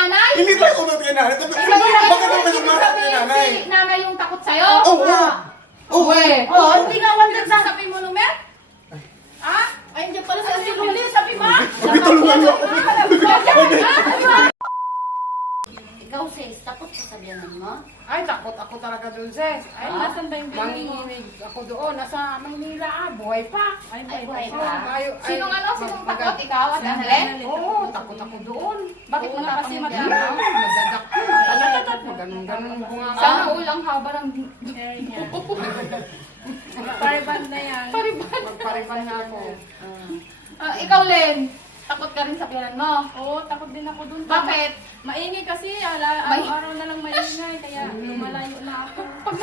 nanay? Hindi tayo kunot kay nanay. Sabi mo lang yung sabi mo kay nanay. nanay yung takot sa'yo? Oo. Oh oh, wow. oh, oh, oh. Uwe. Oh, hindi nga wanted na. Sabi mo nung mer? Ha? Ay, hindi pala sa Sabi mo, ah? sabi mo. Sabi mo, sabi mo. Sabi mo, sabi mo. ganun mo? Ay, takot ako talaga dun, Zez. Ay, ah? nasan ba yung bilhin Manginig ako doon. Nasa Manila, ah. Buhay pa. Ay, buhay, buhay pa. pa. Ay, ay sinong ano? Sinong mag- takot? Ikaw at ang len? Oo, takot ako doon. Bakit mo kasi -pa mag-ganun? Magdadak ko. Magdadak ko. Ganun-ganun ko nga. Sana ulang haba ng... Magpariban na yan. Magpariban. Magpariban na ako. Ikaw, Len. Takot ka rin sa pinan mo? Oo, takot din ako doon. Bakit? Maingi kasi. Ala, araw na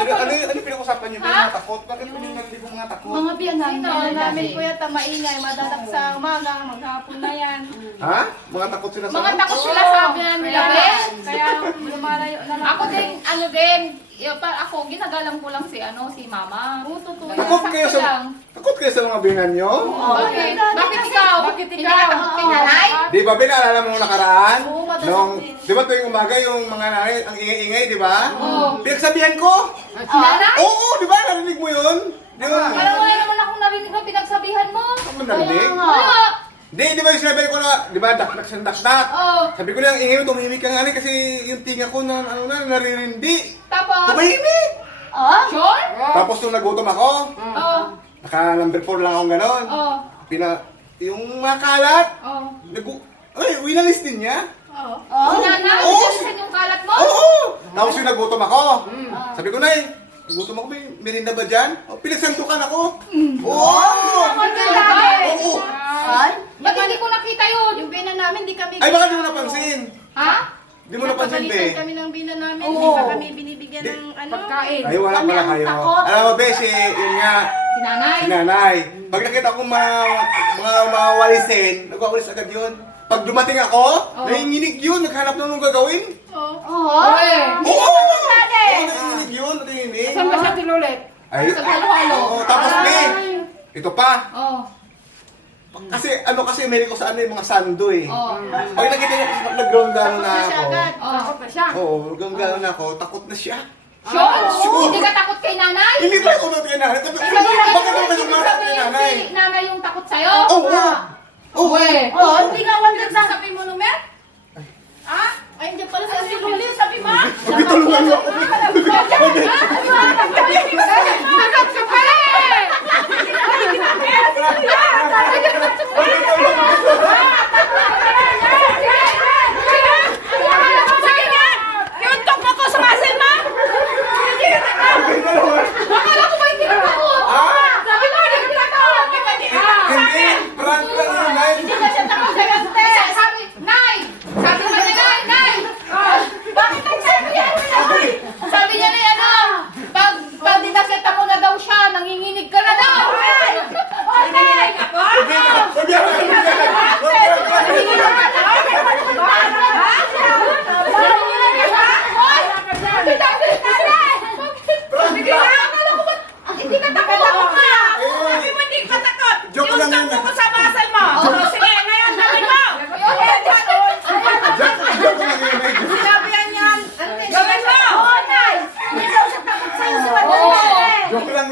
ano, ano, ano pinag-usapan niyo? Mga takot? Bakit yung... mga hindi mga takot? Mga piyanan. Ito, ang namin kuya ta, maingay, madalak so, sa umaga, maghapon na yan. Ha? Mga takot sila sa Mga takot sila sa amin. Oh, kaya, kaya lumalayo na Ako okay. din, ano din, Yo, pa ako ginagalang ko lang si ano si mama. Buto to. Takot kaya kayo lang. sa Takot kayo sa mga bingan niyo? Oh, okay. Okay. Okay, okay. Bakit, ikaw? Bakit ikaw? Hindi ka uh, uh, takot oh, oh. Di ba binalala mo nakaraan? Oh. Oh, nung, di ba tuwing umaga yung mga nanay, ang ingay-ingay, di ba? Oh. Pinagsabihan ko! Uh, ah. si nanay? Oo, oh, oh di ba? Narinig mo yun? Di ba? Parang wala naman akong narinig na pinagsabihan mo. Saan mo narinig? Di, di ba yung sinabi ko na, di ba, daktak siya, daktak. Dak, dak. Oh. Sabi ko lang, ingay mo, tumihimik ka nga rin kasi yung tinga ko na, ano na, naririndi. Tapos? Tumihimik! Ah. Oh? Uh, sure? Tapos nung nagutom ako, oh. naka number 4 lang akong ganon. Oh. Pina, yung mga kalat, oh. nagu, ay, winalis din niya. gutom ako. Mm. Sabi ko na eh. Gutom ako, may merinda ba dyan? Oh, pilisantukan ako. Oo! Oo! Oo! Oo! Ba't hindi ko nakita yun? Yung bina namin, di kami... Ay, baka mo di, di mo napansin. Ha? Di mo napansin, be? Napagalitan kami ng bina namin. Oo. Oh. Hindi pa kami binibigyan di, ng di ano? Pagkain. Ay, wala kami pala kayo. Alam mo, oh, be, si... Ah. Yun nga. Si nanay. Si nanay. Pag nakita ko mga... mga mga walisin, nagwawalis agad yun. Pag dumating ako, oh. nainginig yun. Naghanap na nung gagawin. Oo. Oh. Oo. Oh. Oh. Oh. Oh. Ito pa? Oo. Oh. Kasi ano kasi may ko sa ano yung mga sando eh. Oo. Oh. Pag nakita niya kasi nag-ground down na ako. Tapos na siya agad. Oh. Siya. Oo. Oh. Oh, na ako, takot na siya. Sure? sure. sure. Oh, oh. Hindi ka takot kay nanay? Hindi ba takot kay nanay? Bakit ba takot kay nanay? Hindi, na, hindi. Na. Ay, hindi na. sa yung nanay yung takot sa'yo? Oo. Oo. Oo. Hindi ka wanted sa sabi mo nung Ah? Ay, hindi pala sa sulit.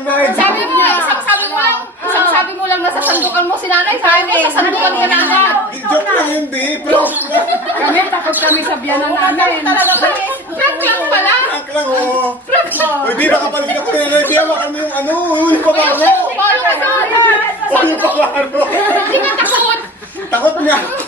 lang na. Sabi mo, isang sabi mo lang. Isang sabi mo lang na sa sandukan mo si nanay. Sabi mo, sa sandukan ni nanay. Joke lang yun, babe. Pero... kami, takot kami sa biyan ng nanay. Prank lang pala. Prank lang, oh. Prank mo. Oh. Hindi, baka palitin ako nila. Hindi, baka kami yung ano, yung pabaro. Pabaro ka sa akin. Yung pabaro. Hindi ka takot. Takot niya.